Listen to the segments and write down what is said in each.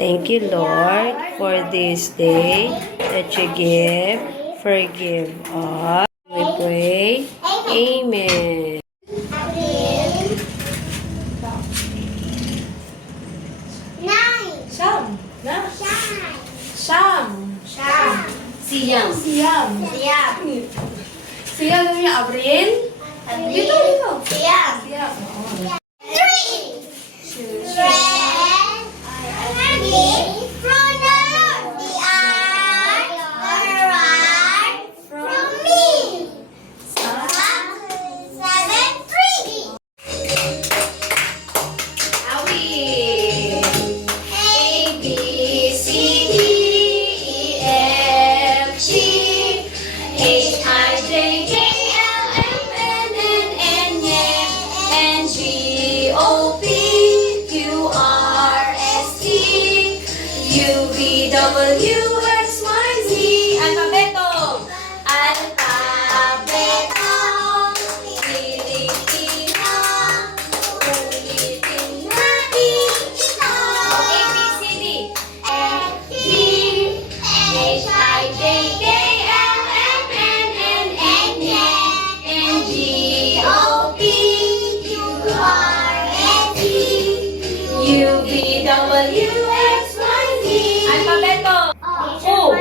Thank you, Lord, for this day that you forgive us. We pray. Amen. Siyam. Siyam yung Abril. Dito. Siyam. WXYZ Alphabetong Pilipino. Ulitin natin ito. ABCD UVWXYZ Alphabeto. O.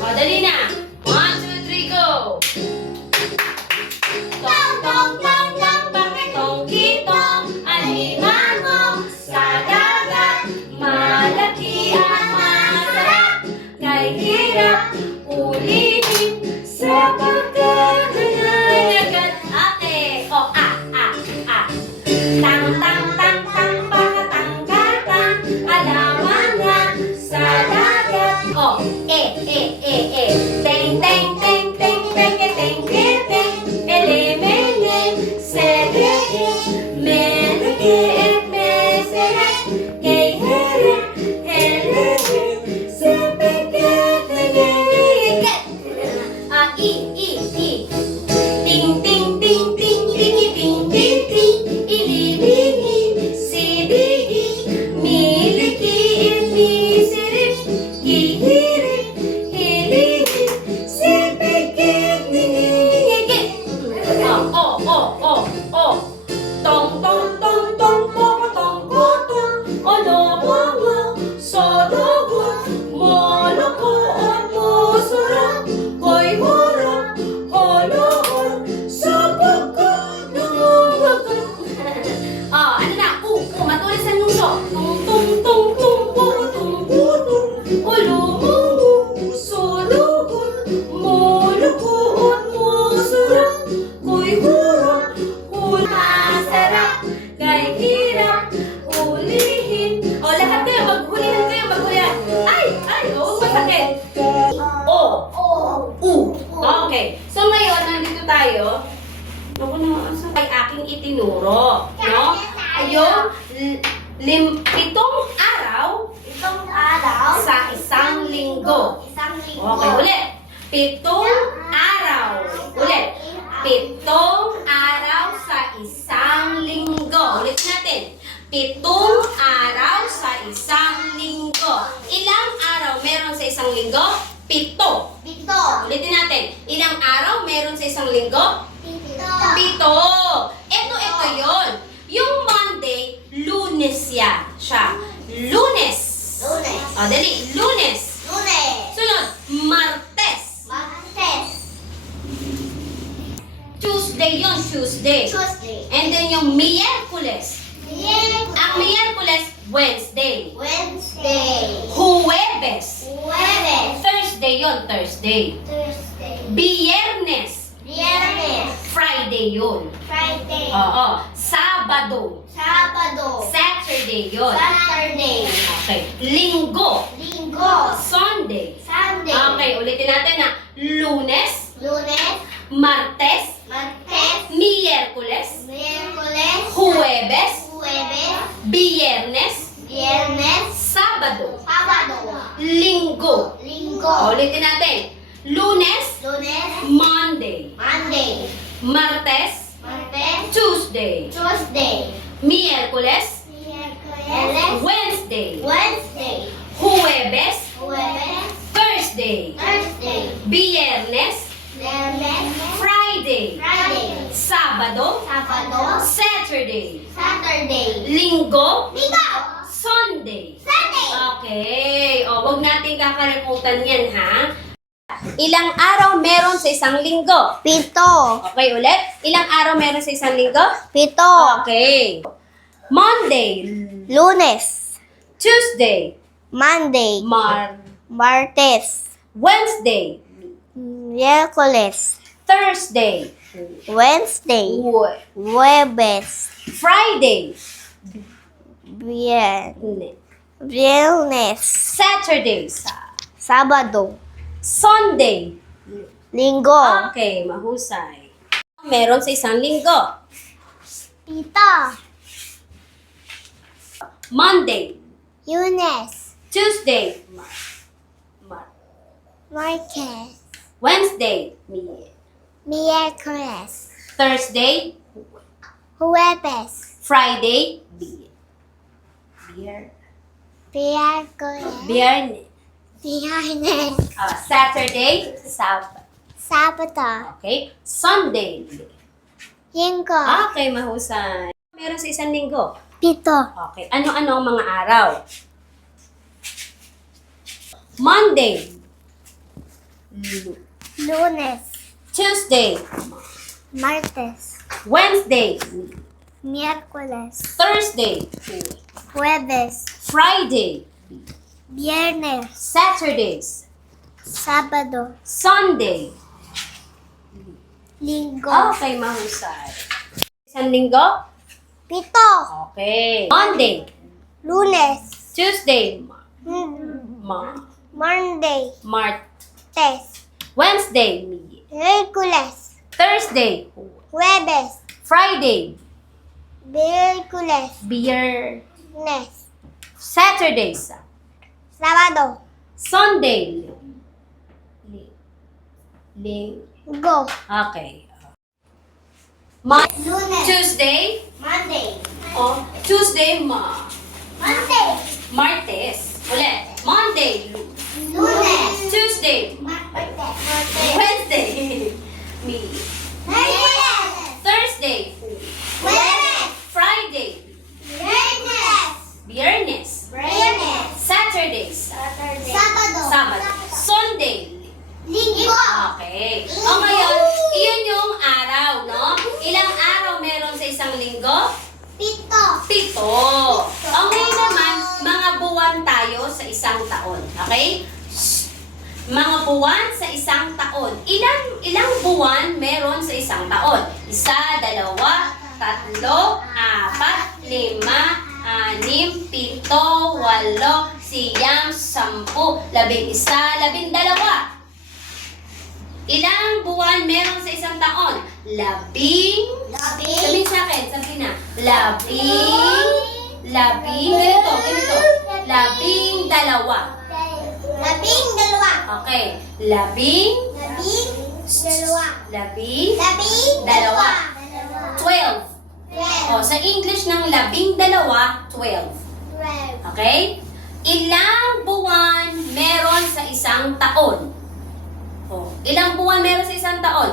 O, dali na. 1, 2, 3, go. Tong, tong, tong, tong, bakitong kitong alimango sa dagat. Malaki at masarap, kay hirap ulitin sa pagkakanagat. Ate. O, tang, tang, tang, tang, bakatang, katang, alaman nga sa dagat. O, teng, teng, teng, teng, teng, teng, teng, elemene, sedeke, meneke, mesere, kay here, hele, sepeke, tenege. I. Ting, ting, ting, ting, tingi, ting, ting, ting, ilibini, sidigi, miliki, inisirip, gihirip, hiligi, sepeke, tenege. O. Tong, tong, tong, tong, potong, potong, olomongo, sodogo, moloko, musura, koy hurap, holohon, sabako, nungugagan. Ano na? Matulis ang nuso. Tung, tung, tung, tung, potong, potong, olomongo, sodogo, moloko, musura, koy hurap, masarap, kay hirap, ulihin. O, lahat kayo, maghulihan. Ay, huwag masakit. O. U. Okay. So, ngayon, nandito tayo. Naku na, ay aking itinuro. No? Ayong, 7 araw sa isang linggo. Okay, ulit. 7 araw. Ulit. 7 araw sa isang linggo. Ulit natin. 7 araw sa isang linggo. Ilang araw meron sa isang linggo? 7. Ulitin natin. Ilang araw meron sa isang linggo? 7. Ito yon. Yung Monday, Lunes siya. Lunes. O, dali. Lunes. Sunod, Martes. Tuesday yon, Tuesday. And then yung Miyerkules. Ang Miyerkules, Wednesday. Huwebes. Thursday yon, Thursday. Biyernes. Friday yun. Oo. Sabado. Saturday yun. Okay. Linggo. Sunday. Okay, ulitin natin na. Lunes. Martes. Miyerkules. Huwebes. Biyernes. Sabado. Linggo. Ulitin natin. Lunes. Monday. Martes. Tuesday. Miyerkules. Wednesday. Biyernes, Friday, Sabado, Saturday, Linggo, Sunday. Okay. O, wag natin kakalimutan yan, ha? Ilang araw meron sa isang linggo? 7. Okay, ulit. Ilang araw meron sa isang linggo? 7. Okay. Monday, Lunes, Tuesday, Monday, Martes, Wednesday, Miyerkules, Thursday, Wednesday, Huwebes, Friday, Viernes, Saturday, Sabado, Sunday. Linggo, Okay, mahusay. Meron sa isang linggo. 7. Monday, Lunes, Tuesday, Martes, Wednesday, Miyerkules, Thursday, Huwebes, Friday, Viernes, Biyernes, Saturday, Sabado, okay, Sunday. Linggo, Okay, mahusay. Meron sa isang linggo. 7. Okay, ano-ano ang mga araw? Monday, Lunes, Tuesday, Martes, Wednesday, Miyerkules, Thursday, Huwebes, Friday, Viernes, Saturdays, Sabado, Sunday. Linggo, Okay, mahusay. Isang linggo? 7. Okay. Monday, Lunes, Tuesday, Monday, Martes, Wednesday, Miyerkules, Thursday, Huwebes, Friday, Miyerkules, Biyernes, Saturdays, Sabado, Sunday, Linggo, Okay. Lunes, Tuesday, Monday, Tuesday, Monday, Martes, ulit, Monday, Lunes, Tuesday, Martes, Wednesday, Miyerkules, Thursday, Huwebes, Friday, Viernes, Biyernes, Saturdays, Sabado, Sunday. Linggo, Okay. O ngayon, iyon yung araw, no? Ilang araw meron sa isang linggo? 7. 7. O ngayon naman, mga buwan tayo sa isang taon. Okay? Mga buwan sa isang taon. Ilang buwan meron sa isang taon? 1, 2, 3, 4, 5, 6, 7, 8, 9, 10, 11, 12, 12. Ilang buwan meron sa isang taon? Sabihin sa akin, sabihin na. Ganito. 12. Okay. 12. O, sa English ng 12, 12. Okay? Ilang buwan meron sa isang taon? O, ilang buwan meron sa isang taon?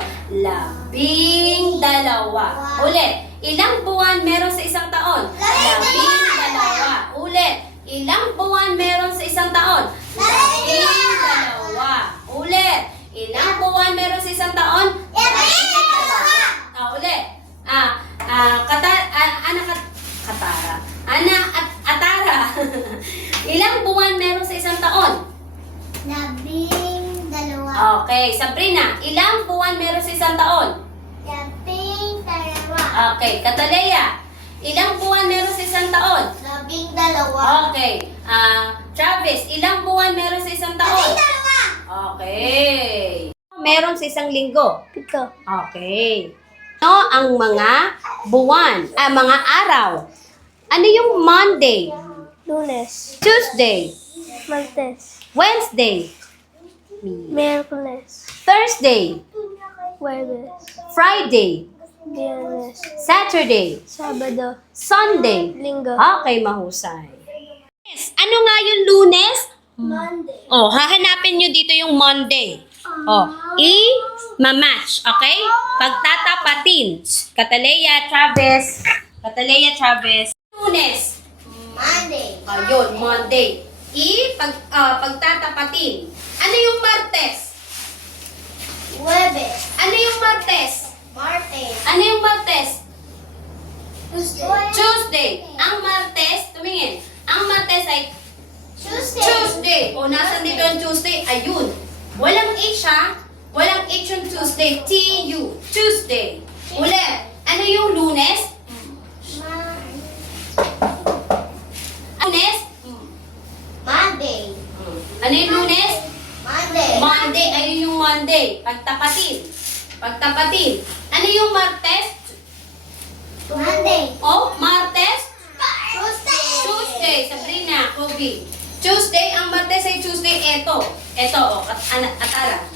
12. Ulit. Ilang buwan meron sa isang taon? 12. Ulit. Ilang buwan meron sa isang taon? 12. Ulit. Ilang buwan meron sa isang taon? 12. Ulit. Atara. Ilang buwan meron sa isang taon? 12. Okay, Sabrina, ilang buwan meron sa isang taon? 12. Okay, Catalea, ilang buwan meron sa isang taon? 12. Okay, Travis, ilang buwan meron sa isang taon? Okay. Meron sa isang linggo? 7. Okay. Ano ang mga buwan, mga araw? Ano yung Monday, Lunes, Tuesday, Martes, Wednesday, Miyerkules, Thursday, Huwebes, Friday, Viernes, Saturday, Sabado, Sunday. Linggo, Okay, mahusay. Yes. Ano nga yung Lunes? Monday, Oh, hahanapin nyo dito yung Monday. I-match. Okay? Pagtatapatin. Cataleya Chavez. Lunes. Monday. Ayun, Monday. Pagtatapatin. Ano yung Martes? Jueves. Ano yung Martes? Martes. Ano yung Martes? Tuesday. Tuesday. Ang Martes, tumingin. Ang Martes ay Tuesday. Tuesday. O, nasan dito yung Tuesday? Ayun. Walang H ha? Walang H yung Tuesday. T-U. Tuesday. Ulit. Ano yung Lunes? Lunes? Monday. Ano yung Lunes? Monday. Monday. Ayun yung Monday. Pagtapatin. Ano yung Martes? Monday. Oh, Martes? Tuesday. Tuesday. Sabrina, Kobe. Tuesday. Ang Martes ay Tuesday. Ito, oh. Atara.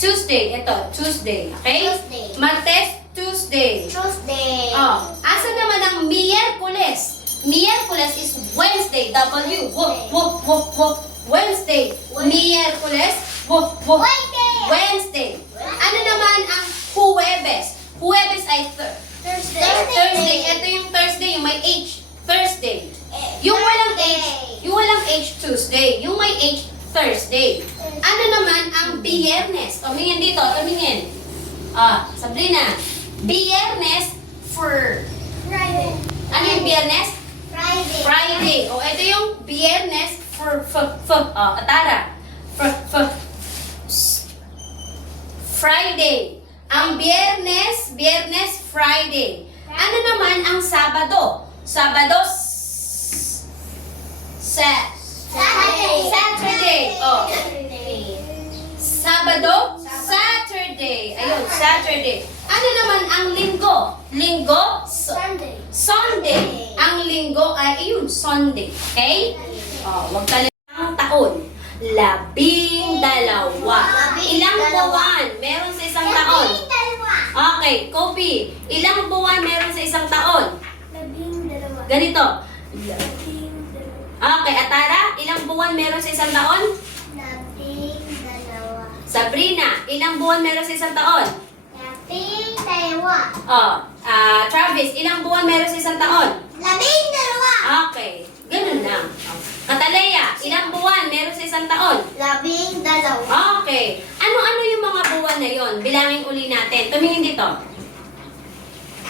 Tuesday. Ito. Tuesday. Okay? Tuesday. Martes, Tuesday. Tuesday. Oh, asa naman ang Miyerkules? Miyerkules is Wednesday. W. Wednesday. Miyerkules. Wednesday. Ano naman ang Huwebes? Huwebes ay Thursday. Ito yung Thursday, yung may H. Thursday. Yung walang H, Tuesday. Yung may H, Thursday. Ano naman ang Biyernes? Tumingin dito, tumingin. Sabrina. Biyernes for... Friday. Ano yung Biyernes? Friday. Friday. O, ito yung Biyernes Atara. Friday. Ang Biyernes, Friday. Ano naman ang Sabado? Sabado, Saturday. Oh, Sabado, Saturday. Ayun, Saturday. Ano naman ang Linggo? Linggo, Sunday. Ang Linggo ay, ayun, Sunday. Okay? Wag ka lang ang taon. 12. Ilang buwan meron sa isang taon? Okay, Kobe. Ilang buwan meron sa isang taon? Ganito. Okay, Atara. Ilang buwan meron sa isang taon? Sabrina. Ilang buwan meron sa isang taon? Travis. Ilang buwan meron sa isang taon? Okay. Ganun lang. Kataleya. Ilang buwan meron sa isang taon? 12. Okay. Ano-ano yung mga buwan na yon? Bilangin uli natin. Tumingin dito.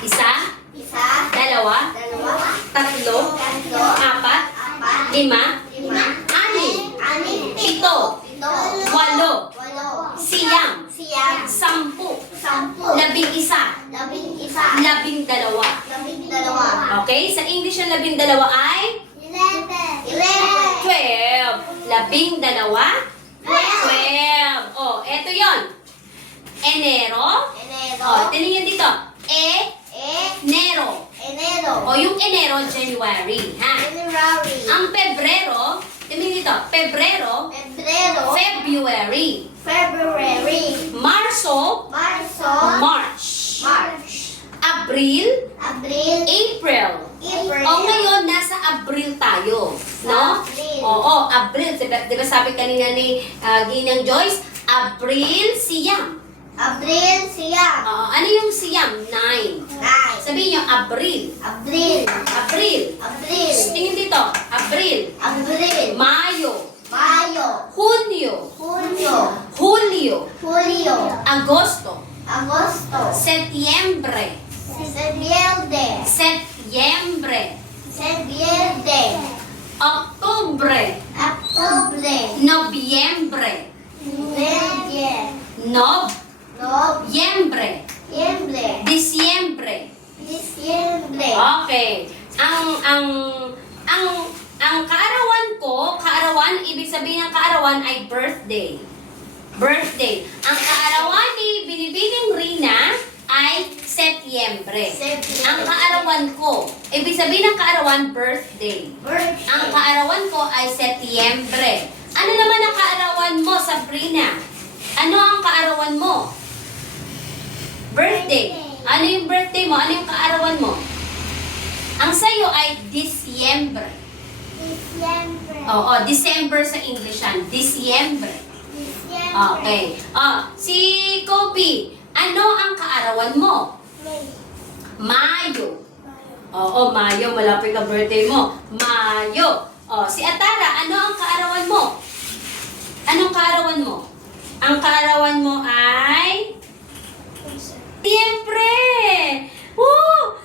Isa, Isa. dalawa, tatlo, apat, lima, anim, pito, walo, siyam, 10, 11, 12. Okay? Sa English ang 12 ay 12. 12. 12. Oh, eto yon. Enero. Oh, tingnan dito. Enero. O yung Enero, January. Ha? Ang Pebrero, tingnan dito. Pebrero, February. Marso, March. Abril, April. O ngayon, nasa Abril tayo. No? Abril. Oo, Abril. Diba sabi kanina ni Ginang Joyce? Abril, siyam. Oo, ano yung siyam? 9. Sabihin nyo, Abril. Abril. Tingin dito. Abril. Mayo. Hunyo. Julio. Agosto. Setyembre. Oktubre. Nobyembre. Nobyembre. Disyembre. Okay. Ang kaarawan, ibig sabihin ng kaarawan ay birthday. Ang kaarawan ni Binibining Rina ay Setyembre. Ang kaarawan ko, ibig sabihin ng kaarawan, birthday. Ang kaarawan ko ay Setyembre. Ano naman ang kaarawan mo, Sabrina? Ano ang kaarawan mo? Birthday. Ano yung birthday mo? Ano yung kaarawan mo? Ang sayo ay Disyembre. Oo, December sa English yan. Disyembre. Okay. Si Kobe, ano ang kaarawan mo? Mayo. Oo, Mayo. Malapit ang birthday mo. Mayo. Si Atara, ano ang kaarawan mo? Anong kaarawan mo? Ang kaarawan mo ay... Siyempre!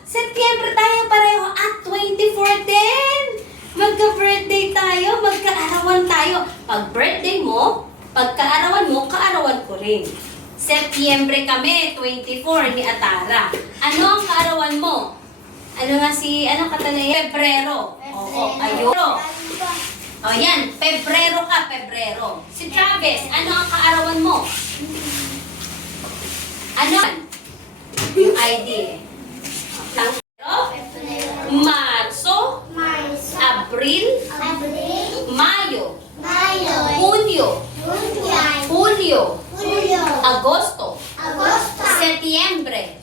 Setyembre tayo pareho at 24/10! Magka-birthday tayo, magkaarawan tayo. Pag birthday mo, pagkaarawan mo, kaarawan ko rin. Setyembre kami, 24 ni Atara. Ano ang kaarawan mo? Anong katanay? Pebrero. Oo, ayun. O yan, Pebrero ka, Pebrero. Si Travis, ano ang kaarawan mo? Ano? Yung ID eh. Marso, Abril, Mayo, Hunyo, Agosto, Setyembre,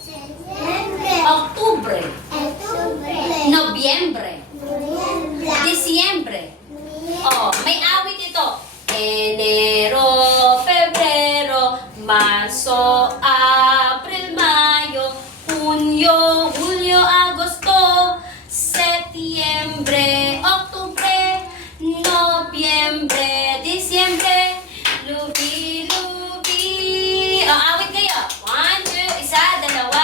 Oktubre, Nobyembre, Disyembre. May awit ito. Enero, Febrero, Marso, April, Mayo, Hunyo, Hulyo, Agosto, Setyembre, Oktubre, Nobyembre, Disyembre, Lubi, Lubi. Awit kayo. 1, 2, 1, 2, 3.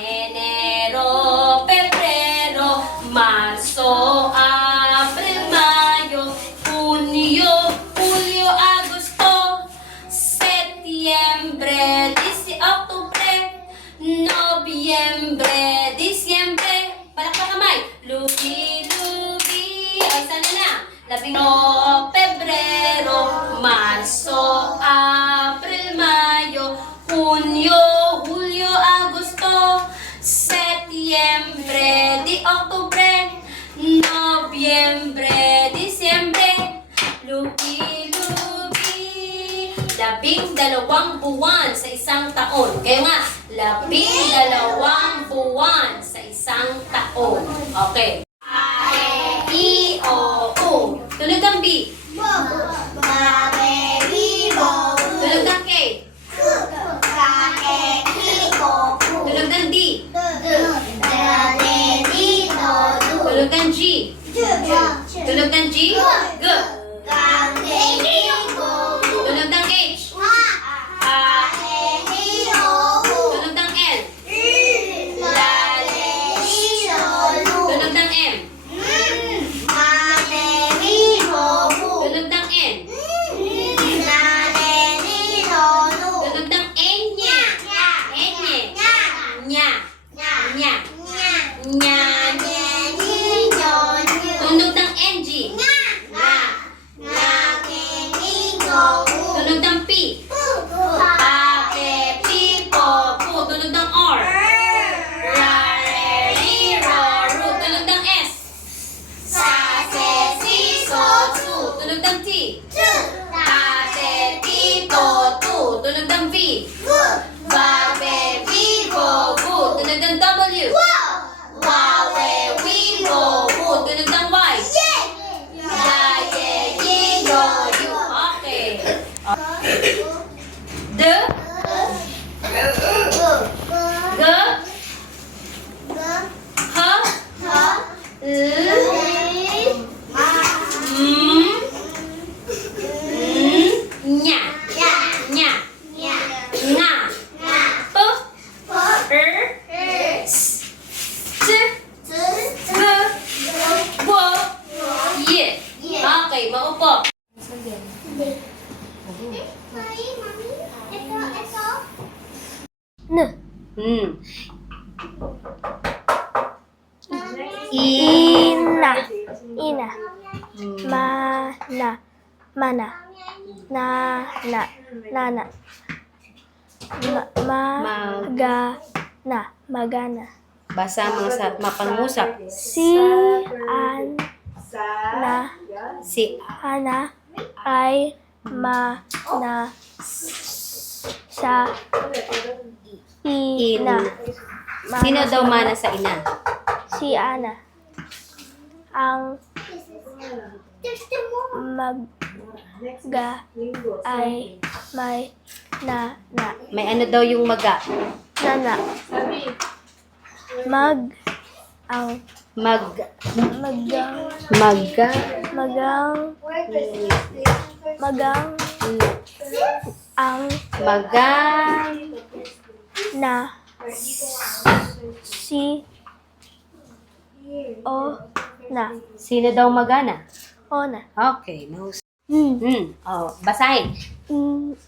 Enero, Febrero, Marso, April, Mayo, Hunyo, Hulyo, Agosto, Setyembre, Oktubre, Nobyembre, Disyembre. Palakpak kamay. Lubi, lubi. Ay, sana na. Pebrero, Marso, April, Mayo, Hunyo, Hulyo, Agosto, Setyembre, Oktubre, Nobyembre, Disyembre. Lubi, lubi. 12 buwan sa isang taon. Kaya nga, 12 buwan sa isang taon. Okay. A, E, I, O, U. Tunog ng B. Tunog ng K. Tunog ng D. Tunog ng G. Tunog ng G. G. Tunog ng H. Tunog ng L. Tunog ng M. Tunog ng N. Tunog ng Enye. Enye. Nya. Nya. Nya. Tunog ng NG. Nga. Tunog ng P. Pape, pipo, pu. Tunog ng R. Rare, riro, ru. Tunog ng S. Sase, siso, su. Tunog ng T. Tate, tito, tu. Tunog ng V. Babe, vivo, bu. Tunog ng W. Wawe, wiwo, bu. Tunog ng Y. Yaye, yiyo, yu. Okay. D. G. H. L. Nya. Nya. Nga. P. S. T. G. W. Y. Okay, maupo. N. Ina. Ina. Mana. Mana. Nana. Nana. Magana. Magana. Basa mga sa mapangusap. Si Ana. Si Ana ay mana sa ina. Sino daw mana sa ina? Si Ana. Ang ga, ay, may, na. May ano daw yung maga? Na. Mag, ang, magang, Maga. magang, ang, Maga. na, si, o, na, Sino daw magana? o na. Okay. Oh, basahin. Mm,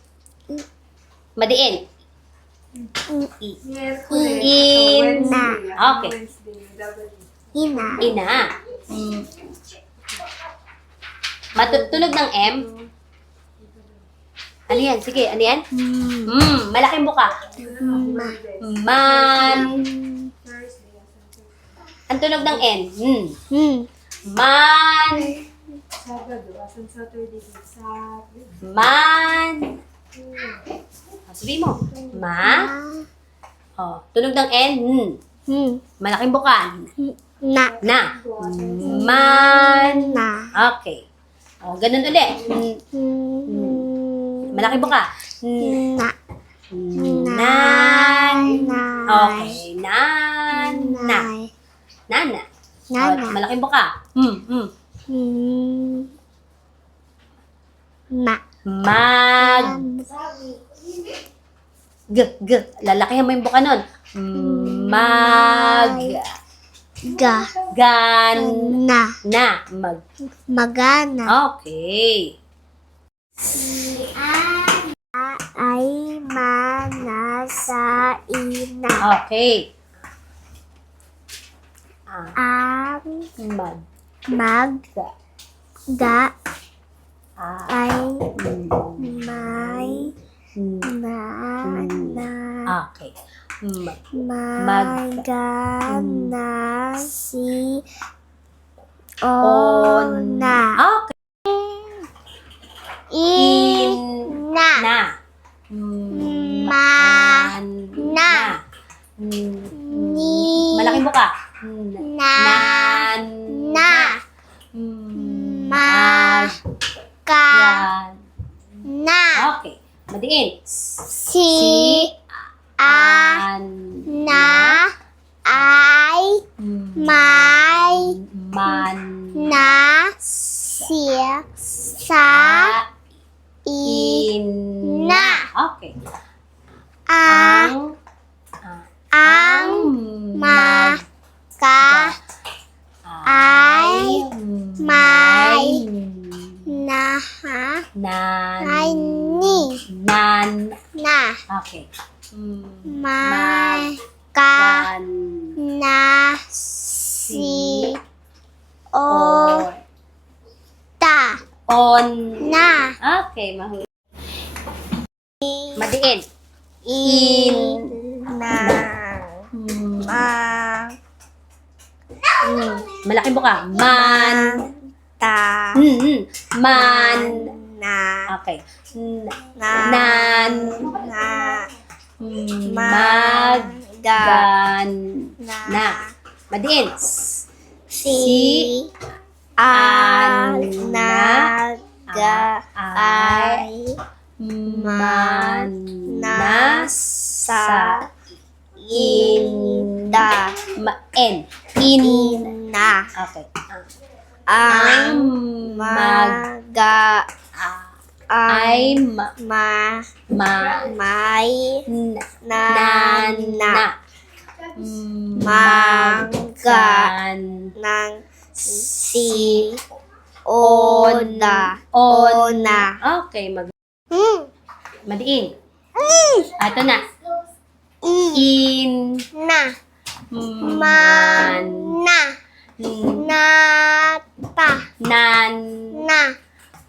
Madiin. Ina. Okay. Ina. Ina. Matutulog ng M. Ano yan? Sige, ano yan? Malaking buka. Man. Ang tunog ng N. Man. Man. Sabi mo. Ma. Oh, tunog ng N. Malaking buka. Na. Na. Man. Na. Okay. Oh, ganun ulit. Malaking buka. Na. Nan. Na. Okay. Nan. Na. Nana. Nana. Oh, malaking buka. Ma. Mag. G. Lalakihan mo yung buka nun. Mag. Ga. Gan. Na. Na. Mag. Magana. Okay. Ay mana sa ina. Okay. Ang Mag. mag Ga. ga Ah. ay may na Okay. Mag. magana si On. ona. Okay. Ina. Na. Ma. Na. Ni. Malaking buka. Na. Nan. Na. Ma. Ka. Yan. Na. Okay. Madiin. Si. A. An. Na. Ay. May. Man. Na. Siya. Sa. In. Na. Okay. Ang. Ang. Ma. Ka. Ay. May. Na. Nan. Ay. Ni. Nan. Na. Okay. May. Ka. Gan. Na. Si. O. Ta. On. Na. Okay, mahuli. Madiin. In. Na. Ma. Malaking buka. Man. Ta. Man. Na. Okay. Na. Nan. Na. Mag. Gan. Na. Na. Madiin. Si. An. Na. Ga. Ay. Man. Na. Sa. Inda. N. In. Na. Okay. Ang. Mag. Maga. Ay. Ma. May. Na. Na. Mangga. Nang. Si. Ona. Ona. Okay, madiin. Ito na. In. Na. Man. Na. Nata. Nan. Na.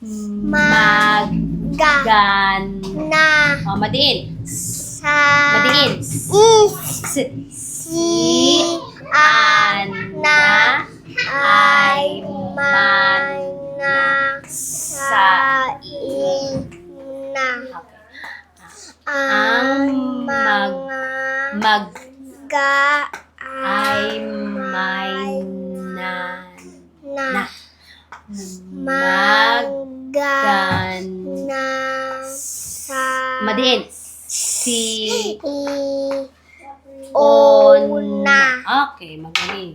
Mag. Ga. Gan. Na. Oh, madiin. Sa. Madiin. Si. An. Na. Ay. Mana. Sa. Ina. Ang mga Mag. ga Ay. May. Nan. na Mag. Gan. Na. Sa. Madiin. Si. I. On. Na. Okay, magaling.